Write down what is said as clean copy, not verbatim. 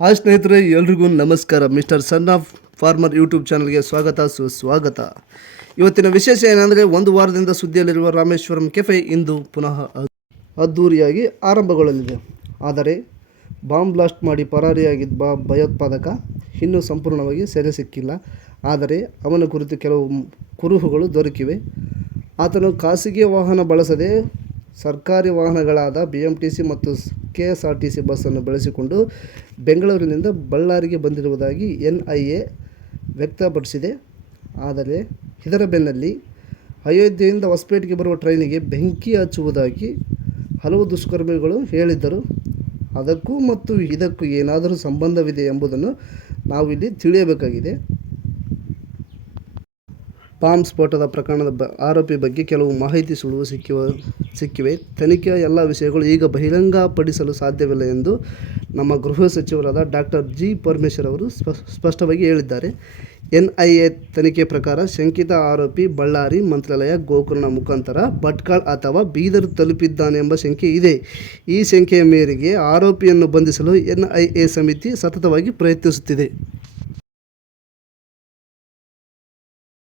Hi ಸ್ನೇಹಿತರೆ, ಎಲ್ರಿಗೂ ನಮಸ್ಕಾರ. Mister son of farmer YouTube ಚಾನಲ್ಗೆ ಸುಸ್ವಾಗತ. ಇವತ್ತಿನ ವಿಶೇಷ ಏನಂದರೆ, ಒಂದು ವಾರದಿಂದ ಸುದ್ದಿಯಲ್ಲಿರುವ ರಾಮೇಶ್ವರಂ ಕೆಫೆ ಇಂದು ಪುನಃ ಅದ್ಧೂರಿಯಾಗಿ ಆರಂಭಗೊಳ್ಳಲಿದೆ. ಆದರೆ ಬಾಂಬ್ ಬ್ಲಾಸ್ಟ್ ಮಾಡಿ ಪರಾರಿಯಾಗಿದ್ದ ಭಯೋತ್ಪಾದಕ ಇನ್ನೂ ಸಂಪೂರ್ಣವಾಗಿ ಸೆರೆ ಸಿಕ್ಕಿಲ್ಲ. ಆದರೆ ಅವನ ಕುರಿತು ಕೆಲವು ಕುರುಹುಗಳು ದೊರಕಿವೆ. ಆತನು ಖಾಸಗಿ ವಾಹನ ಬಳಸದೆ ಸರ್ಕಾರಿ ವಾಹನಗಳಾದ BMTC ಮತ್ತು KSRTC ಬಸ್ಸನ್ನು ಬಳಸಿಕೊಂಡು ಬೆಂಗಳೂರಿನಿಂದ ಬಳ್ಳಾರಿಗೆ ಬಂದಿರುವುದಾಗಿ NIA ವ್ಯಕ್ತಪಡಿಸಿದೆ. ಆದರೆ ಇದರ ಬೆನ್ನಲ್ಲಿ ಅಯೋಧ್ಯೆಯಿಂದ ಹೊಸಪೇಟೆಗೆ ಬರುವ ಟ್ರೈನಿಗೆ ಬೆಂಕಿ ಹಚ್ಚುವುದಾಗಿ ಹಲವು ದುಷ್ಕರ್ಮಿಗಳು ಹೇಳಿದ್ದರು. ಅದಕ್ಕೂ ಮತ್ತು ಇದಕ್ಕೂ ಏನಾದರೂ ಸಂಬಂಧವಿದೆ ಎಂಬುದನ್ನು ನಾವಿಲ್ಲಿ ತಿಳಿಯಬೇಕಾಗಿದೆ. ಬಾಂಬ್ ಸ್ಫೋಟದ ಪ್ರಕರಣದ ಆರೋಪಿ ಬಗ್ಗೆ ಕೆಲವು ಮಾಹಿತಿ ಸುಳಿವು ಸಿಕ್ಕಿವೆ. ತನಿಖೆಯ ಎಲ್ಲ ವಿಷಯಗಳು ಈಗ ಬಹಿರಂಗಪಡಿಸಲು ಸಾಧ್ಯವಿಲ್ಲ ಎಂದು ನಮ್ಮ ಗೃಹ ಸಚಿವರಾದ ಡಾಕ್ಟರ್ G. ಪರಮೇಶ್ವರ್ ಅವರು ಸ್ಪಷ್ಟವಾಗಿ ಹೇಳಿದ್ದಾರೆ. NIA ತನಿಖೆ ಪ್ರಕಾರ ಶಂಕಿತ ಆರೋಪಿ ಬಳ್ಳಾರಿ, ಮಂತ್ರಾಲಯ, ಗೋಕರ್ಣ ಮುಖಾಂತರ ಭಟ್ಕಳ ಅಥವಾ ಬೀದರ್ ತಲುಪಿದ್ದಾನೆ ಎಂಬ ಶಂಕೆ ಇದೆ. ಈ ಶಂಕೆಯ ಮೇರೆಗೆ ಆರೋಪಿಯನ್ನು ಬಂಧಿಸಲು NIA ಸಮಿತಿ ಸತತವಾಗಿ ಪ್ರಯತ್ನಿಸುತ್ತಿದೆ.